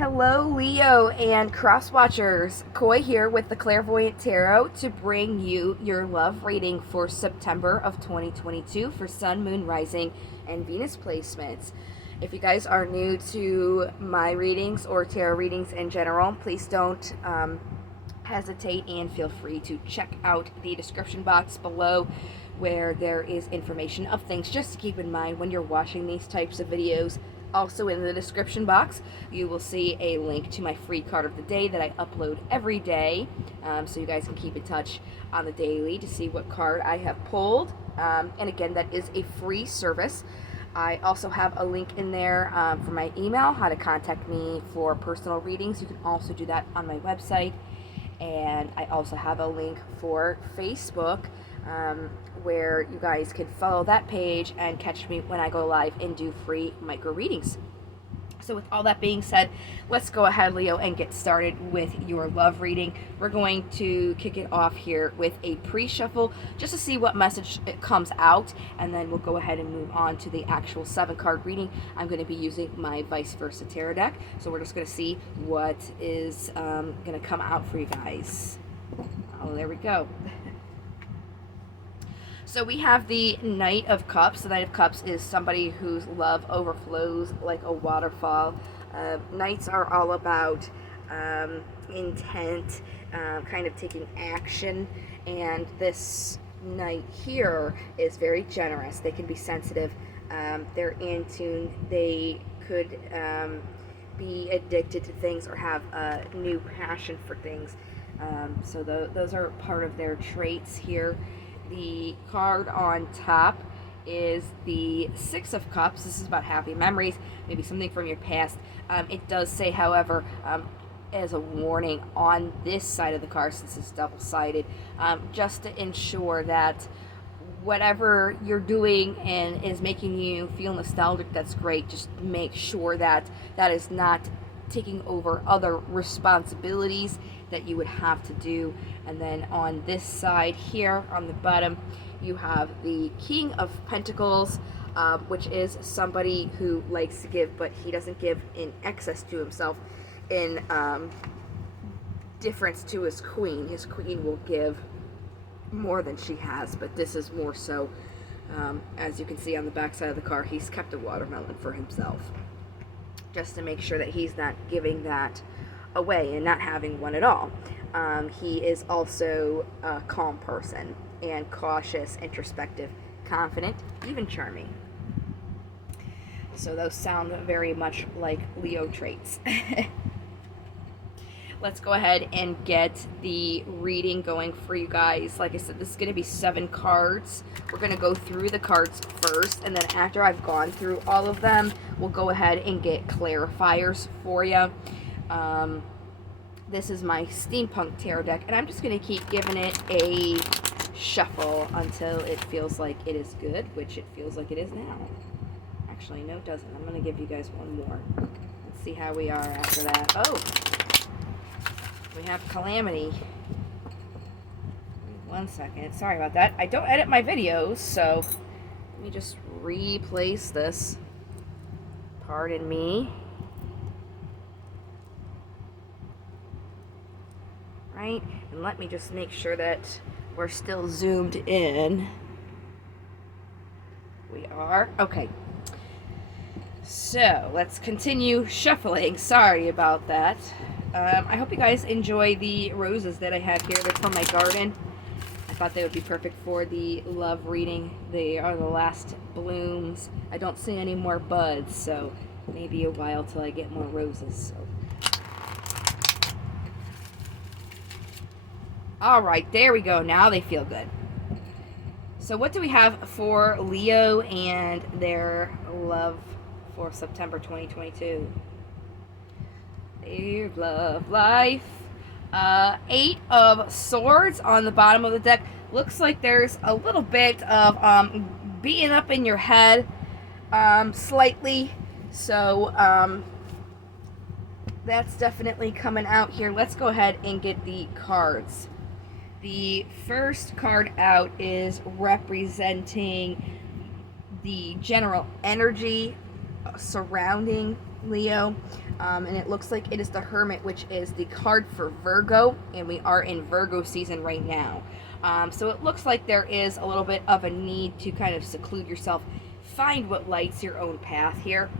Hello, Leo and cross watchers. Koi here with the Clairvoyant Tarot to bring you your love reading for September of 2022 for Sun, Moon, Rising, and Venus placements. If you guys are new to my readings or tarot readings in general, please don't hesitate and feel free to check out the description box below where there is information of things just to keep in mind when you're watching these types of videos. Also in the description box, you will see a link to my free card of the day that I upload every day, so you guys can keep in touch on the daily to see what card I have pulled. And again, that is a free service. I also have a link in there for my email, how to contact me for personal readings. You can also do that on my website. And I also have a link for Facebook where you guys can follow that page and catch me when I go live and do free micro readings. So with all that being said, let's go ahead, Leo, and get started with your love reading. We're going to kick it off here with a pre-shuffle just to see what message it comes out, and then we'll go ahead and move on to the actual 7-card reading. I'm going to be using my vice versa tarot deck, so we're just going to see what is going to come out for you guys. Oh, there we go. So we have the Knight of Cups. The Knight of Cups is somebody whose love overflows like a waterfall. Knights are all about intent, kind of taking action, and this Knight here is very generous. They can be sensitive. They're in tune. They could be addicted to things or have a new passion for things. So those are part of their traits here. The card on top is the 6 of Cups. This is about happy memories, maybe something from your past. It does say, however, as a warning on this side of the card, since it's double-sided, just to ensure that whatever you're doing and is making you feel nostalgic, that's great. Just make sure that that is not taking over other responsibilities that you would have to do. And then on this side here on the bottom, you have the King of Pentacles, which is somebody who likes to give, but he doesn't give in excess to himself, in difference to his Queen. His Queen will give more than she has, but this is more so, as you can see on the back side of the car, he's kept a watermelon for himself, just to make sure that he's not giving that away and not having one at all. He is also a calm person and cautious, introspective, confident, even charming. So those sound very much like Leo traits. Let's go ahead and get the reading going for you guys. Like I said, this is going to be 7 cards. We're going to go through the cards first, and then after I've gone through all of them, we'll go ahead and get clarifiers for you. This is my Steampunk Tarot deck, and I'm just going to keep giving it a shuffle until it feels like it is good, which it feels like it is now. Actually, no, it doesn't. I'm going to give you guys one more. Let's see how we are after that. Oh, we have Calamity. 1 second. Sorry about that. I don't edit my videos, so let me just replace this. Pardon me. Right? And let me just make sure that we're still zoomed in. We are. Okay. So, let's continue shuffling. Sorry about that. I hope you guys enjoy the roses that I have here. They're from my garden. I thought they would be perfect for the love reading. They are the last blooms. I don't see any more buds, so maybe a while till I get more roses. So. All right, there we go. Now they feel good. So what do we have for Leo and their love for September 2022? Their love life. 8 of Swords on the bottom of the deck. Looks like there's a little bit of beating up in your head, slightly. So that's definitely coming out here. Let's go ahead and get the cards. The first card out is representing the general energy surrounding Leo. And it looks like it is the Hermit, which is the card for Virgo, and we are in Virgo season right now. So it looks like there is a little bit of a need to kind of seclude yourself, find what lights your own path here.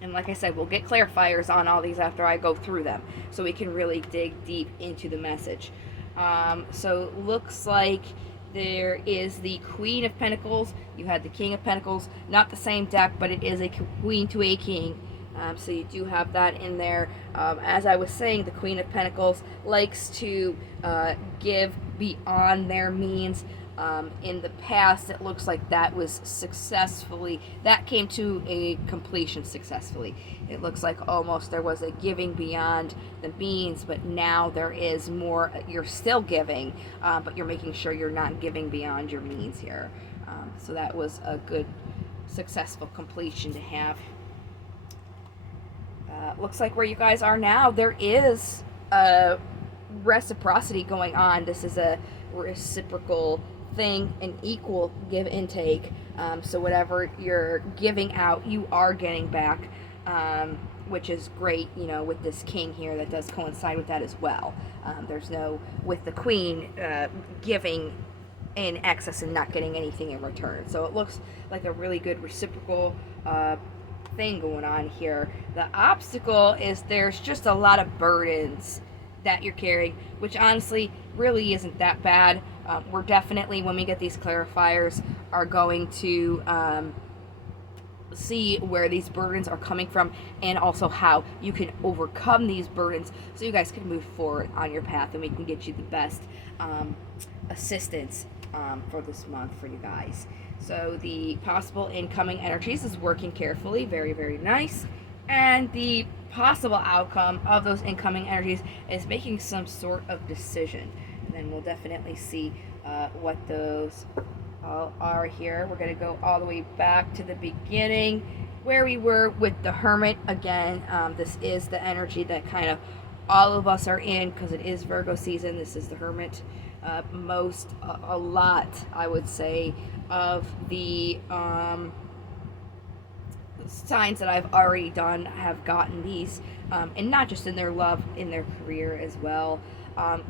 And like I said, we'll get clarifiers on all these after I go through them, so we can really dig deep into the message. So looks like there is the Queen of Pentacles. You had the King of Pentacles, not the same deck, but it is a Queen to a King. So you do have that in there. As I was saying, the Queen of Pentacles likes to give beyond their means. In the past, it looks like that came to a completion successfully. It looks like almost there was a giving beyond the means, but now there is more. You're still giving, but you're making sure you're not giving beyond your means here. So that was a good, successful completion to have. Looks like where you guys are now, there is a reciprocity going on. This is a reciprocal thing, an equal give and take. So whatever you're giving out, you are getting back, which is great, with this king here. That does coincide with that as well. There's no, with the queen, giving in excess and not getting anything in return. So it looks like a really good reciprocal thing going on here. The obstacle is there's just a lot of burdens that you're carrying, which honestly really isn't that bad. We're definitely, when we get these clarifiers, are going to see where these burdens are coming from, and also how you can overcome these burdens, so you guys can move forward on your path, and we can get you the best assistance for this month for you guys. So the possible incoming energies is working carefully, very, very nice. And the possible outcome of those incoming energies is making some sort of decision. And then we'll definitely see what those all are here. We're going to go all the way back to the beginning where we were with the Hermit. Again, this is the energy that kind of all of us are in, because it is Virgo season. This is the Hermit. A lot, I would say, of the signs that I've already done have gotten these, and not just in their love, in their career as well.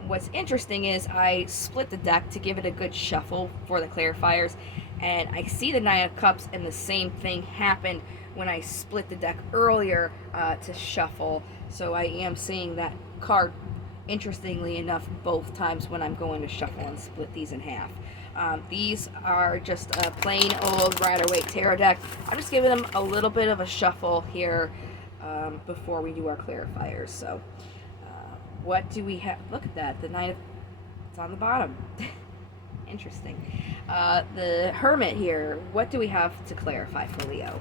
What's interesting is I split the deck to give it a good shuffle for the clarifiers, and I see the Nine of Cups, and the same thing happened when I split the deck earlier to shuffle. So I am seeing that card, interestingly enough, both times when I'm going to shuffle and split these in half. These are just a plain old Rider-Waite tarot deck. I'm just giving them a little bit of a shuffle here before we do our clarifiers. So what do we have? Look at that. The Nine of... It's on the bottom. Interesting. The Hermit here. What do we have to clarify for Leo?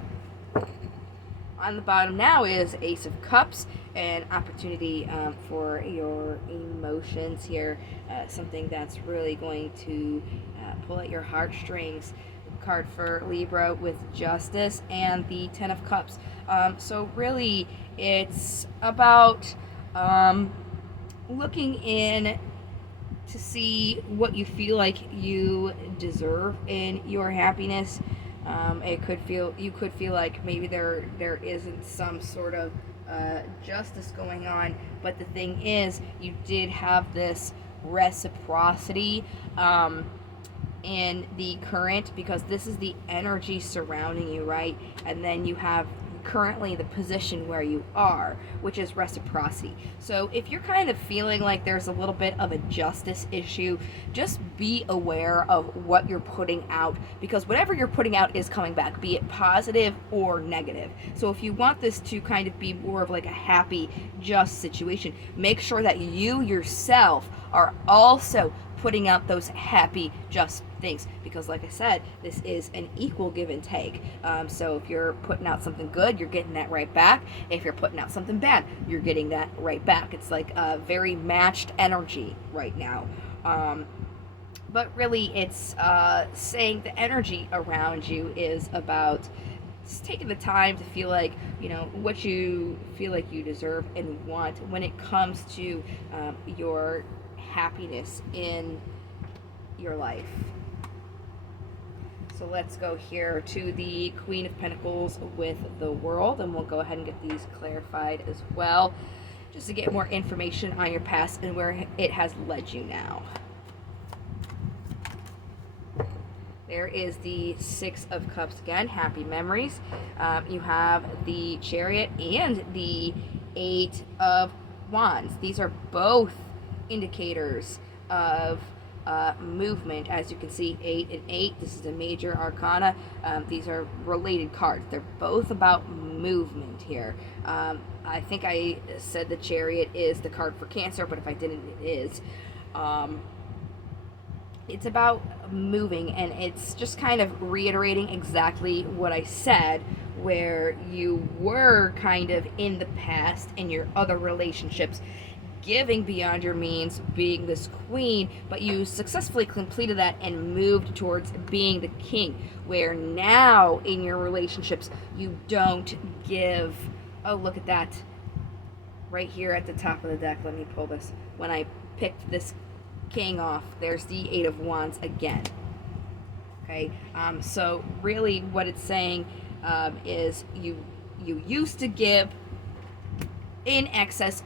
On the bottom now is Ace of Cups, an opportunity for your emotions here, something that's really going to pull at your heartstrings. Card for Libra with Justice and the Ten of Cups. So really it's about looking in to see what you feel like you deserve in your happiness. You could feel like maybe there isn't some sort of justice going on, but the thing is, you did have this reciprocity in the current, because this is the energy surrounding you, right? And then you have currently the position where you are, which is reciprocity. So if you're kind of feeling like there's a little bit of a justice issue, just be aware of what you're putting out, because whatever you're putting out is coming back, be it positive or negative. So if you want this to kind of be more of like a happy, just situation, make sure that you yourself are also putting out those happy, just things, because like I said, this is an equal give and take. So if you're putting out something good, you're getting that right back. If you're putting out something bad, you're getting that right back. It's like a very matched energy right now. But really it's saying the energy around you is about just taking the time to feel like, what you feel like you deserve and want when it comes to your happiness in your life. So let's go here to the Queen of Pentacles with the World, and we'll go ahead and get these clarified as well, just to get more information on your past and where it has led you now. There is the Six of Cups again, happy memories. You have the Chariot and the Eight of Wands. These are both indicators of movement. As you can see, 8 and 8, this is a major arcana. These are related cards. They're both about movement here. I think I said the Chariot is the card for Cancer, but if I didn't, it is. It's about moving, and it's just kind of reiterating exactly what I said, where you were kind of in the past in your other relationships giving beyond your means, being this queen, but you successfully completed that and moved towards being the king, where now in your relationships you don't give. Oh, look at that right here at the top of the deck. Let me pull this. When I picked this king off, there's the Eight of Wands again. Okay, so really what it's saying is you used to give in excess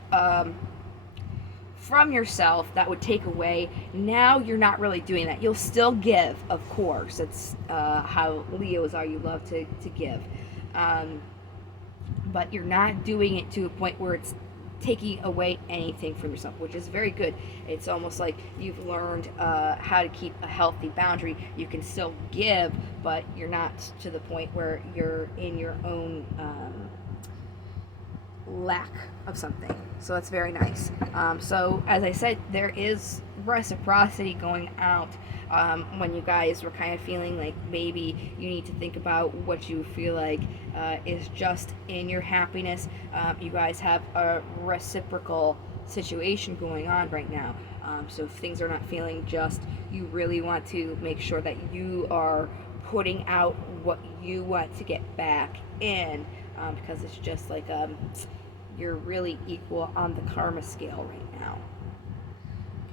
from yourself that would take away. Now you're not really doing that. You'll still give, of course. It's how Leos are. You love to give, but you're not doing it to a point where it's taking away anything from yourself, which is very good. It's almost like you've learned how to keep a healthy boundary. You can still give, but you're not to the point where you're in your own lack of something. So that's very nice. So as I said, there is reciprocity going out when you guys were kind of feeling like maybe you need to think about what you feel like is just in your happiness. You guys have a reciprocal situation going on right now. So if things are not feeling just, you really want to make sure that you are putting out what you want to get back in, because it's just like you're really equal on the karma scale right now.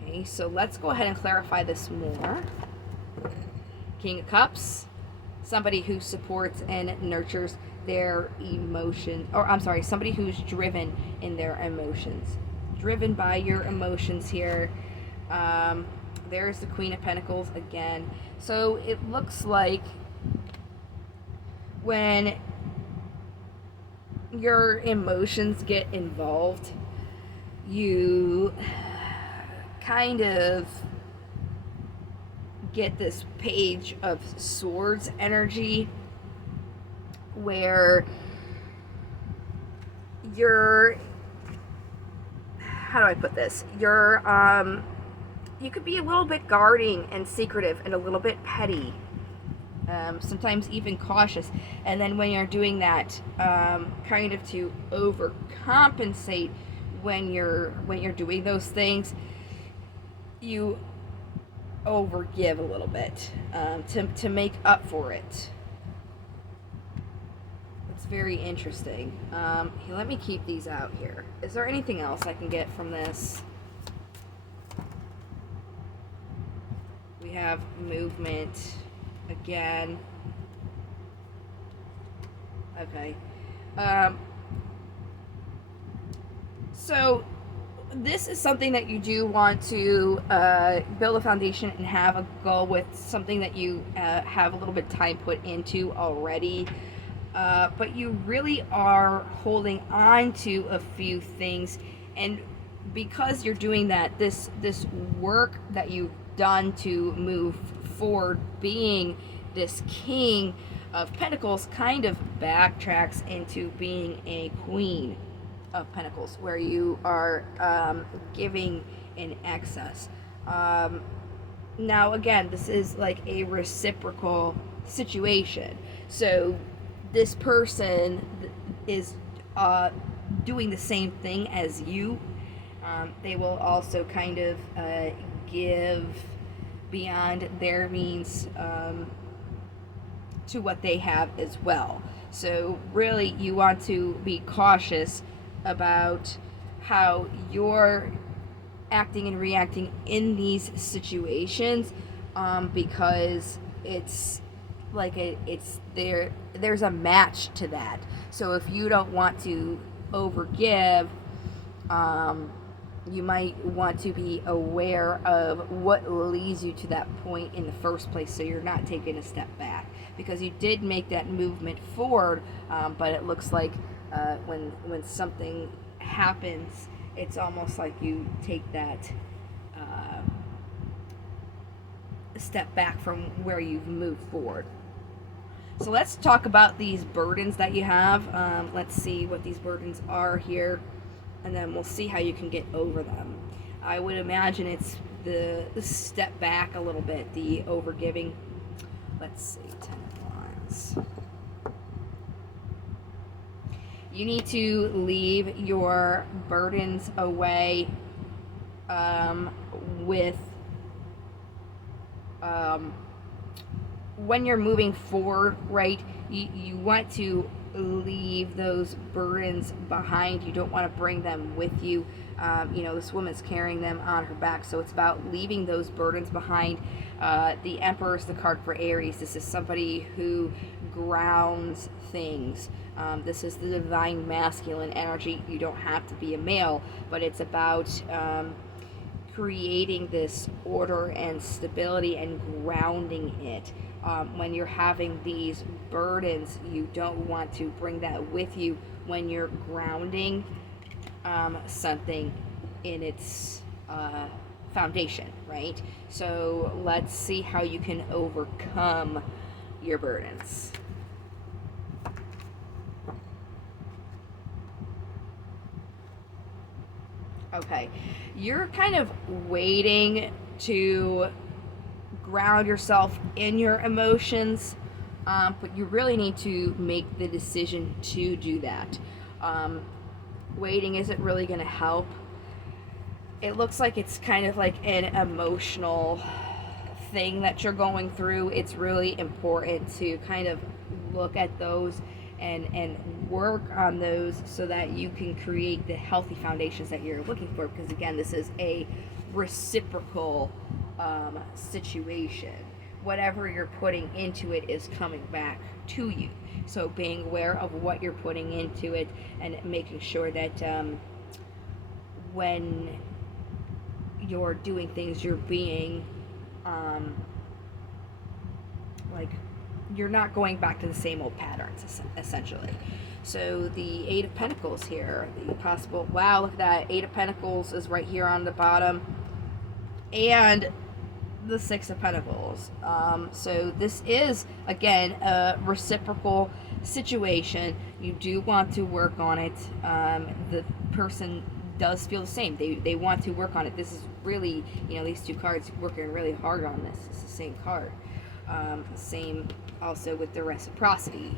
Okay, so let's go ahead and clarify this more. King of Cups, somebody who supports and nurtures their emotions, or I'm sorry, somebody who's driven in their emotions. Driven by your emotions here. There's the Queen of Pentacles again. So it looks like when your emotions get involved, you kind of get this Page of Swords energy where you're, how do I put this? You're you could be a little bit guarding and secretive and a little bit petty, sometimes even cautious, and then when you're doing that, kind of to overcompensate when you're doing those things, you overgive a little bit to make up for it. It's very interesting. Let me keep these out here. Is there anything else I can get from this? We have movement again. Okay. So this is something that you do want to build a foundation and have a goal with, something that you have a little bit of time put into already, but you really are holding on to a few things, and because you're doing that, this work that you've done to move forward being this King of Pentacles kind of backtracks into being a Queen of Pentacles, where you are giving in excess. Now again, this is like a reciprocal situation, so this person is doing the same thing as you. They will also kind of give beyond their means to what they have as well. So really you want to be cautious about how you're acting and reacting in these situations, because it's like it's there. There's a match to that. So if you don't want to overgive, um, you might want to be aware of what leads you to that point in the first place, so you're not taking a step back, because you did make that movement forward, but it looks like when something happens, it's almost like you take that step back from where you've moved forward. So let's talk about these burdens that you have. Let's see what these burdens are here, and then we'll see how you can get over them. I would imagine it's the step back a little bit, the overgiving. Let's see, 10 of Wands. You need to leave your burdens away with when you're moving forward, right? You want to leave those burdens behind. You don't want to bring them with you. This woman's carrying them on her back, so it's about leaving those burdens behind. The Emperor is the card for Aries. This is somebody who grounds things. This is the divine masculine energy. You don't have to be a male, but it's about creating this order and stability and grounding it. When you're having these burdens, you don't want to bring that with you when you're grounding something in its foundation, right? So let's see how you can overcome your burdens. Okay, you're kind of waiting to ground yourself in your emotions, but you really need to make the decision to do that. Waiting isn't really going to help. It looks like it's kind of like an emotional thing that you're going through. It's really important to kind of look at those and work on those so that you can create the healthy foundations that you're looking for, because again, this is a reciprocal situation. Whatever you're putting into it is coming back to you. So being aware of what you're putting into it and making sure that when you're doing things, you're being like, you're not going back to the same old patterns, essentially. So the Eight of Pentacles here, the possible, wow, look at that, Eight of Pentacles is right here on the bottom, and the Six of Pentacles. So this is, again, a reciprocal situation. You do want to work on it. The person does feel the same. They want to work on it. This is really, these two cards working really hard on this. It's the same card. Same also with the reciprocity.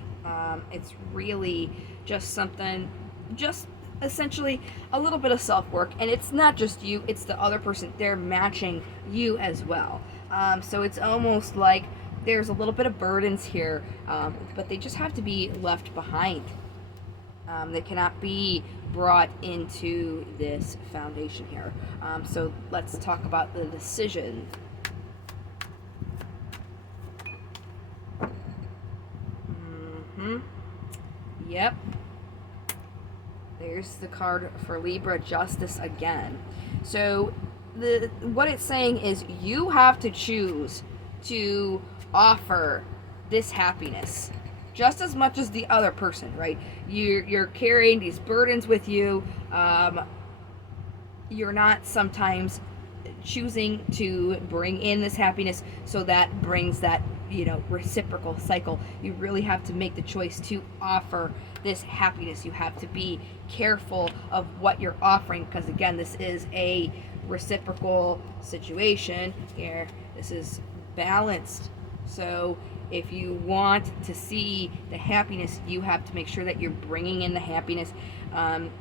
It's really just something, just essentially a little bit of self-work, and it's not just you, it's the other person. They're matching you as well. So it's almost like there's a little bit of burdens here, but they just have to be left behind. They cannot be brought into this foundation here. So let's talk about the decision. Yep. There's the card for Libra, Justice again. So what it's saying is you have to choose to offer this happiness just as much as the other person, right? You're carrying these burdens with you. You're not sometimes choosing to bring in this happiness, so that brings that reciprocal cycle. You really have to make the choice to offer this happiness. You have to be careful of what you're offering, because again, this is a reciprocal situation here. This is balanced. So if you want to see the happiness, you have to make sure that you're bringing in the happiness. I'm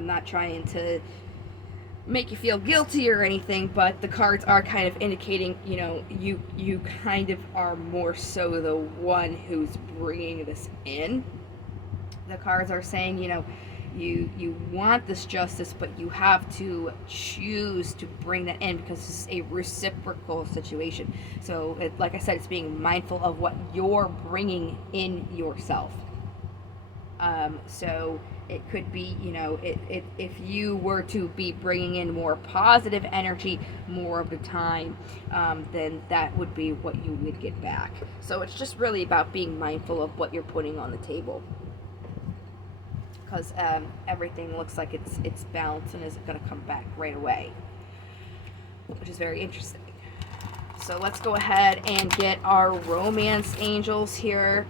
not trying to make you feel guilty or anything, but the cards are kind of indicating, you kind of are more so the one who's bringing this in. The cards are saying, you want this justice, but you have to choose to bring that in because this is a reciprocal situation. So like I said, it's being mindful of what you're bringing in yourself. So it could be, if you were to be bringing in more positive energy more of the time, then that would be what you would get back. So it's just really about being mindful of what you're putting on the table, because everything looks like it's balanced and isn't going to come back right away, which is very interesting. So let's go ahead and get our romance angels here.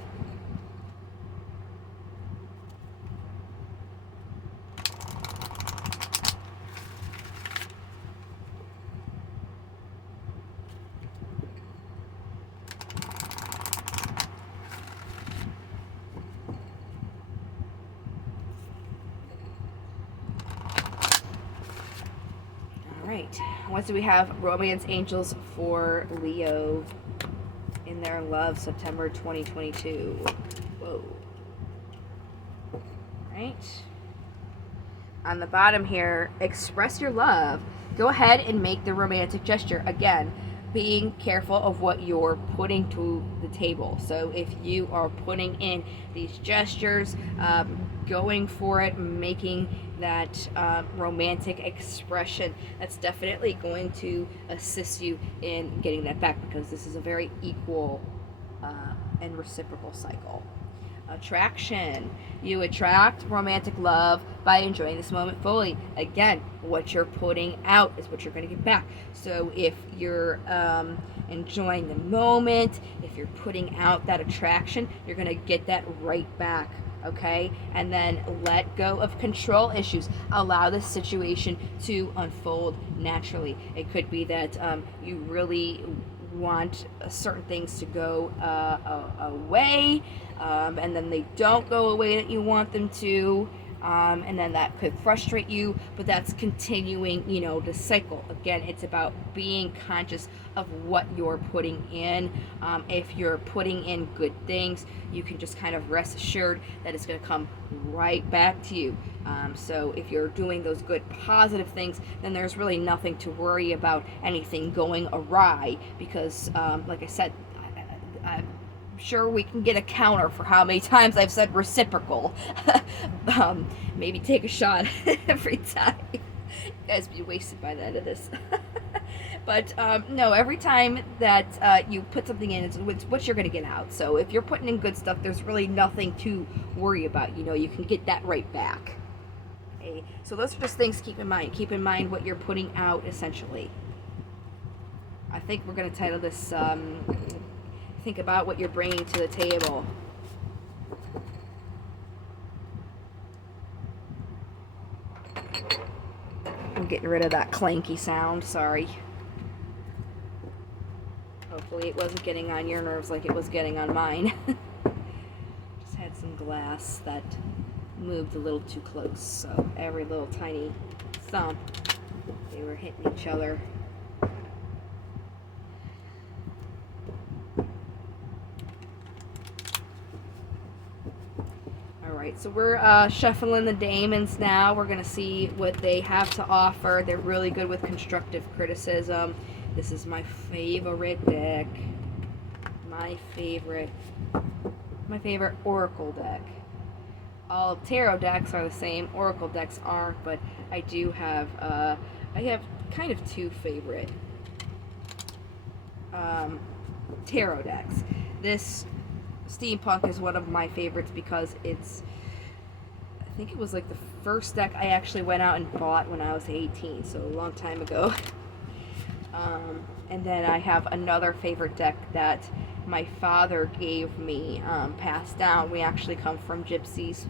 Right. What do we have? Romance angels for Leo in their love, September 2022. Whoa. Right. On the bottom here, express your love. Go ahead and make the romantic gesture. Again, being careful of what you're putting to the table. So if you are putting in these gestures, going for it, making that romantic expression, that's definitely going to assist you in getting that back, because this is a very equal and reciprocal cycle. Attraction. You attract romantic love by enjoying this moment fully. Again, what you're putting out is what you're going to get back. So if you're enjoying the moment, if you're putting out that attraction, you're going to get that right back. Okay? And then let go of control issues. Allow the situation to unfold naturally. It could be that you really want certain things to go away, and then they don't go away that you want them to, and then that could frustrate you, but that's continuing, the cycle. Again, it's about being conscious of what you're putting in. If you're putting in good things, you can just kind of rest assured that it's going to come right back to you. So if you're doing those good positive things, then there's really nothing to worry about anything going awry, because like I said, I'm sure we can get a counter for how many times I've said reciprocal. Maybe take a shot every time. You guys be wasted by the end of this. But no, every time that you put something in, it's what you're going to get out. So if you're putting in good stuff, there's really nothing to worry about. You can get that right back. Okay, so those are just things to keep in mind. Keep in mind what you're putting out, essentially. I think we're going to title this, think about what you're bringing to the table. I'm getting rid of that clanky sound, sorry. Hopefully it wasn't getting on your nerves like it was getting on mine. Just had some glass that moved a little too close, so every little tiny thump, they were hitting each other. Alright, so we're shuffling the Daemons now. We're going to see what they have to offer. They're really good with constructive criticism. This is my favorite deck. My favorite Oracle deck. All tarot decks are the same. Oracle decks aren't, but I do have, I have kind of two favorite tarot decks. This Steampunk is one of my favorites because it's, I think it was like the first deck I actually went out and bought when I was 18, so a long time ago. And then I have another favorite deck that my father gave me, passed down. We actually come from gypsies.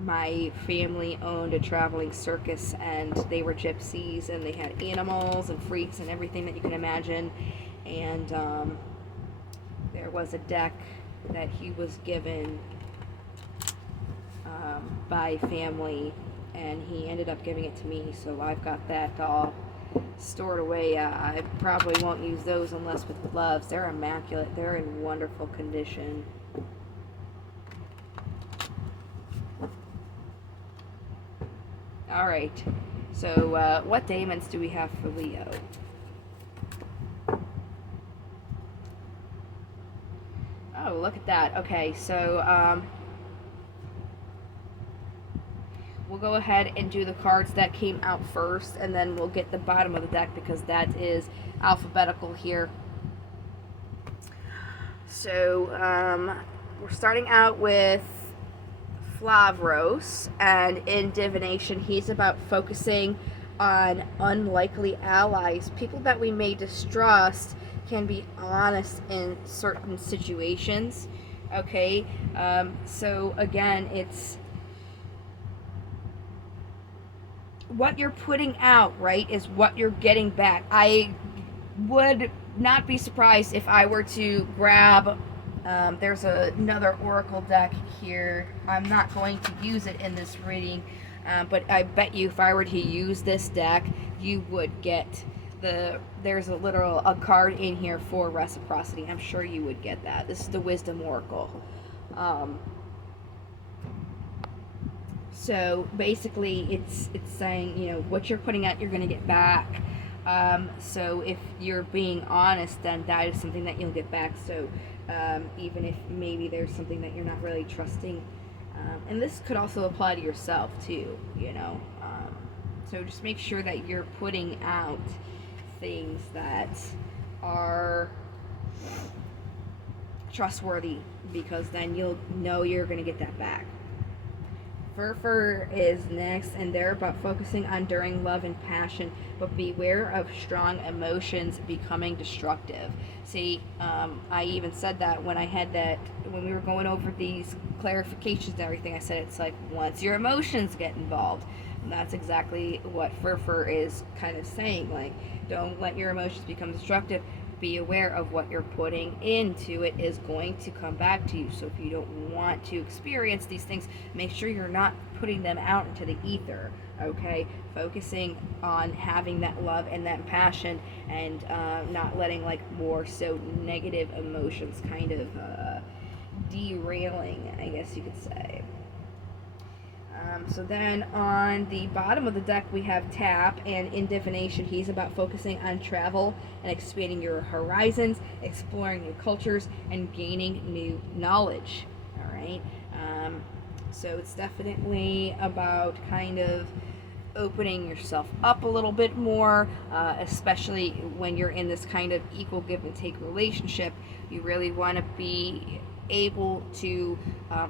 My family owned a traveling circus, and they were gypsies, and they had animals and freaks and everything that you can imagine. And there was a deck that he was given by family, and he ended up giving it to me, so I've got that all stored away. I probably won't use those unless with gloves. They're immaculate. They're in wonderful condition. All right. So, what daemons do we have for Leo? Oh, look at that. Okay, so we'll go ahead and do the cards that came out first, and then we'll get the bottom of the deck because that is alphabetical here. So, we're starting out with Flavros, and in divination, he's about focusing on unlikely allies. People that we may distrust can be honest in certain situations. Okay, so again, it's what you're putting out, right, is what you're getting back. I would not be surprised if I were to grab there's another oracle deck here. I'm not going to use it in this reading, but I bet you if I were to use this deck, you would get there's a card in here for reciprocity. I'm sure you would get that. This is the Wisdom Oracle. So basically, it's saying, you know, what you're putting out, you're going to get back. So if you're being honest, then that is something that you'll get back. So even if maybe there's something that you're not really trusting, and this could also apply to yourself too, you know. So just make sure that you're putting out things that are trustworthy, because then you'll know you're going to get that back. Fur is next, and they're about focusing on enduring love and passion, but beware of strong emotions becoming destructive. See, I even said that when we were going over these clarifications and everything. I said it's like once your emotions get involved, and that's exactly what Fur is kind of saying. Like, don't let your emotions become destructive. Be aware of what you're putting into it is going to come back to you. So if you don't want to experience these things, make sure you're not putting them out into the ether. Okay, focusing on having that love and that passion, and not letting like more so negative emotions kind of derailing, I guess you could say. So then on the bottom of the deck we have Tap, and in divination he's about focusing on travel and expanding your horizons, exploring new cultures, and gaining new knowledge. All right. So it's definitely about kind of opening yourself up a little bit more, especially when you're in this kind of equal give and take relationship. You really want to be able to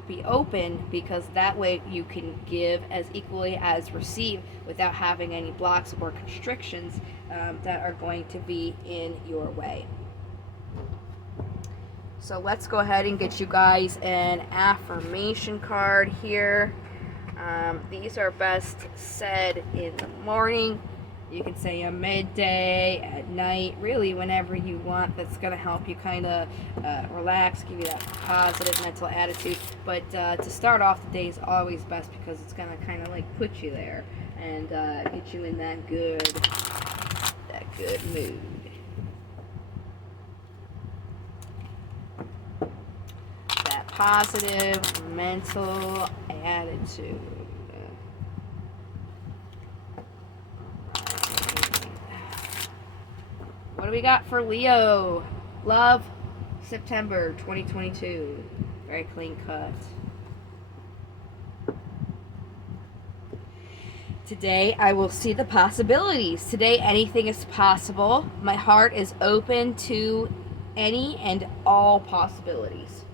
be open, because that way you can give as equally as receive without having any blocks or constrictions that are going to be in your way. So let's go ahead and get you guys an affirmation card here. These are best said in the morning. You can say a midday, at night, really whenever you want. That's going to help you kind of relax, give you that positive mental attitude. But to start off the day is always best, because it's going to kind of like put you there and get you in that good mood. That positive mental attitude. What do we got for Leo? Love, September 2022. Very clean cut. Today I will see the possibilities. Today anything is possible. My heart is open to any and all possibilities.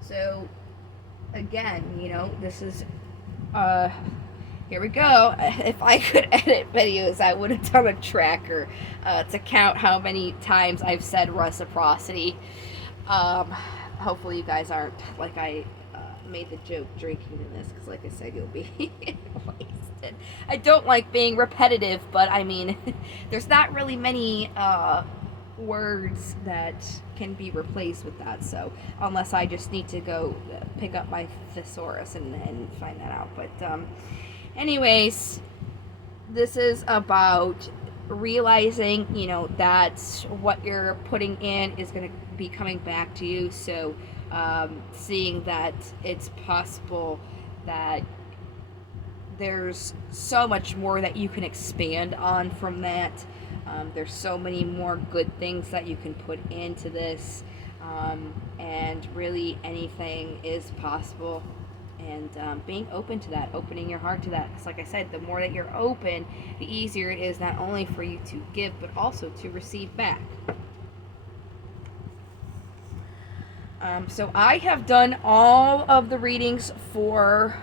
So again, you know, this is here we go. If I could edit videos, I would have done a tracker to count how many times I've said reciprocity. Hopefully you guys aren't like I made the joke drinking in this, because like I said, you'll be wasted. I don't like being repetitive, but I mean, there's not really many words that can be replaced with that, so unless I just need to go pick up my thesaurus and find that out. But anyways, this is about realizing, you know, that what you're putting in is going to be coming back to you. So seeing that it's possible that there's so much more that you can expand on from that. There's so many more good things that you can put into this, and really anything is possible. And being open to that, opening your heart to that. Because, like I said, the more that you're open, the easier it is not only for you to give, but also to receive back. So I have done all of the readings for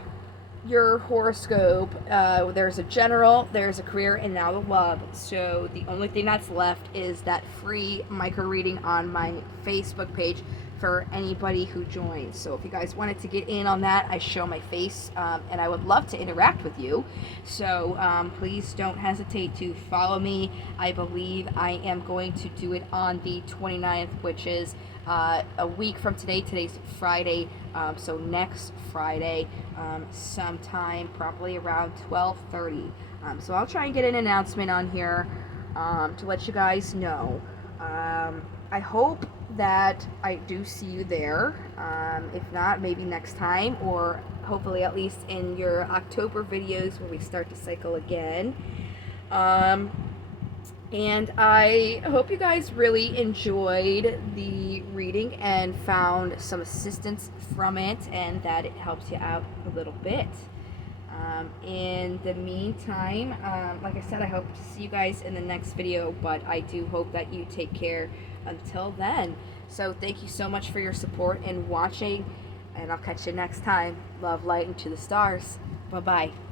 your horoscope. There's a general, there's a career, and now the love. So the only thing that's left is that free micro reading on my Facebook page for anybody who joins. So if you guys wanted to get in on that, I show my face, and I would love to interact with you. So please don't hesitate to follow me. I believe I am going to do it on the 29th, which is a week from today. Today's Friday, so next Friday, sometime probably around 12:30. So I'll try and get an announcement on here to let you guys know. I hope that I do see you there. If not, maybe next time, or hopefully at least in your October videos when we start to cycle again. And I hope you guys really enjoyed the reading and found some assistance from it, and that it helps you out a little bit. In the meantime, like I said, I hope to see you guys in the next video, but I do hope that you take care until then. So thank you so much for your support and watching, and I'll catch you next time. Love, light, and to the stars. Bye-bye.